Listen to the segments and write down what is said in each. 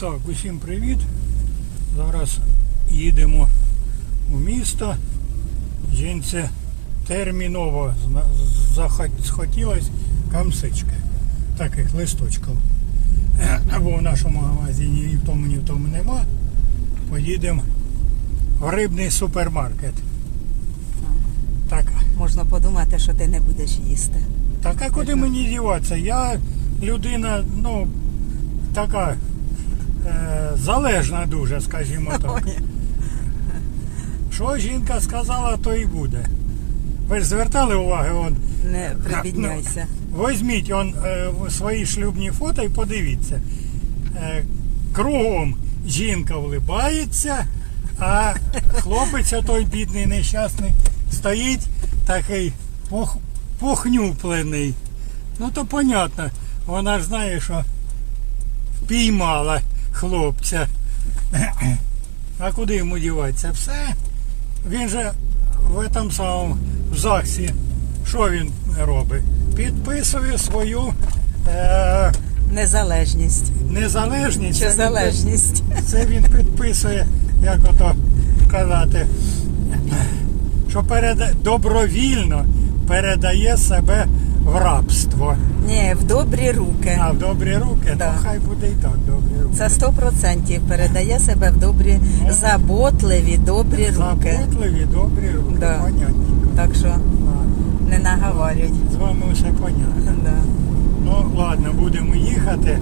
Так, усім привіт. Зараз їдемо у місто. Жінці терміново зна- захот- схотілось камсички. Таких листочків. Або в нашому магазині ні в тому, ні в тому нема. Поїдемо в рибний супермаркет. Так, Можна подумати, що ти не будеш їсти. так а куди мені діватися? Я людина, ну, така залежна дуже, скажімо так. Що жінка сказала, то і буде. Ви ж звертали увагу, он, Не прибідняйся. візьміть он, е, свої шлюбні фото і подивіться. Е, кругом жінка влибається, а хлопець той бідний нещасний стоїть такий пох, похнюплений. Ну то понятно, вона ж знає, що впіймала хлопця. А куди йому діватися? Все. Він же в этом самому в ЗАГСі. Що він робить? Підписує свою е, Незалежність. незалежність. Чи Це він це він підписує, як ото казати, що переда... добровільно передає себе в рабство. Ні, в добрі руки. А в добрі руки, Да. то хай буде і так добрі руки. Це сто процентів передає себе в добрі, заботливі, добрі руки. Заботливі, добрі руки, Да. понятненько. Так що А, не наговорюють. З вами все понятно. Да. Ну, ладно, будемо їхати.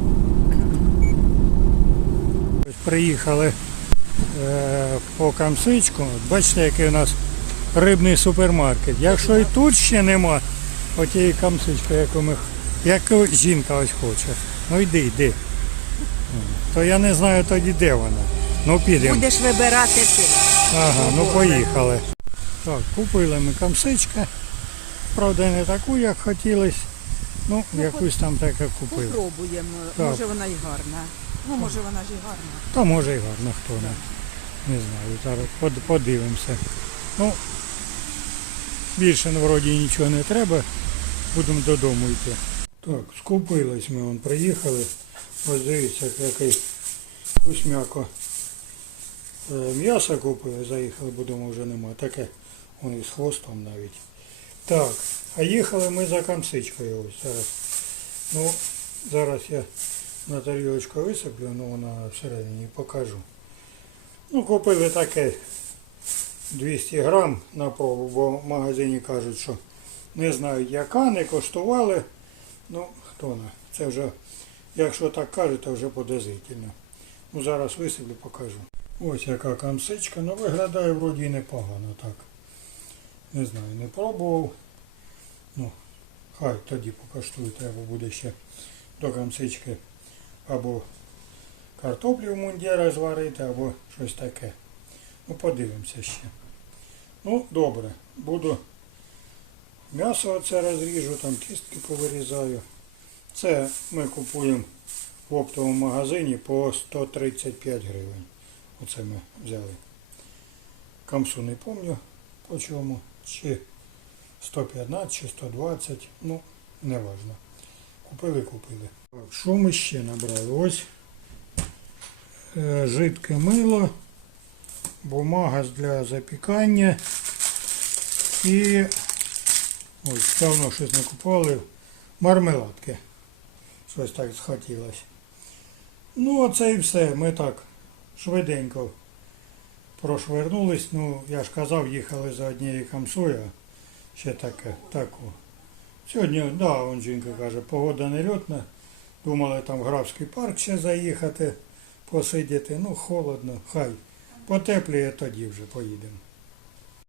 Ось Приїхали е, по Камсичку. От Бачите, який у нас рибний супермаркет. Якщо і тут ще нема отієї камсички, яку ми, яку жінка ось хоче. Ну йди, йди. То я не знаю тоді, де вона. Ну підемо. Будеш вибирати ти. Ага, ну поїхали. Так, купили ми камсичка. Правда, не таку, як хотілося. Ну, якусь там таке купили. Попробуємо. Так. Може вона й гарна. Ну, може вона ж і гарна. Та може і гарно, хто не. Не знаю, зараз под- подивимося. Ну, більше ну, вроді нічого не треба. Будемо додому йти. Так, скупились ми, вон, приїхали. Ось дивіться, який вкусмяко. Е, М'ясо купили, заїхали, думаю, вже нема. Таке он із хвостом навіть. Так, а їхали ми за камсичкою ось зараз. Ну, зараз я на тарілочку висиплю, ну вона всередині покажу. Ну, купили таке 200 грам на пробу, бо в магазині кажуть, що не знають яка, не коштували. Ну, хто на. Це вже, якщо так кажуть, то вже подозрительно. Ну, зараз висиплю, покажу. Ось яка камсичка, ну виглядає вроді і непогано так. Не знаю, не пробував. Ну, хай тоді покаштую, треба буде ще до камсички або картоплю в мундіра зварити, або щось таке. Ну, подивимося ще. Ну, добре, буду м'ясо оце розріжу, там кістки повирізаю. Це ми купуємо в оптовому магазині по 135 гривень. Оце ми взяли. Камсу не пам'ятаю по чому. Чи 115, чи 120, ну, не важно. Купили, купили. Що ми ще набрали? Ось е, жидке мило, бумага для запікання і ось давно щось не купували. Мармеладки. Щось так схотілося. Ну, оце і все. Ми так швиденько прошвернулись. Ну, я ж казав, їхали за однією камсою, ще таке, таку. Сьогодні, да, он жінка каже, погода нельотна. Думали там в Графський парк ще заїхати, посидіти. Ну, холодно, хай. Потепліє тоді вже поїдемо.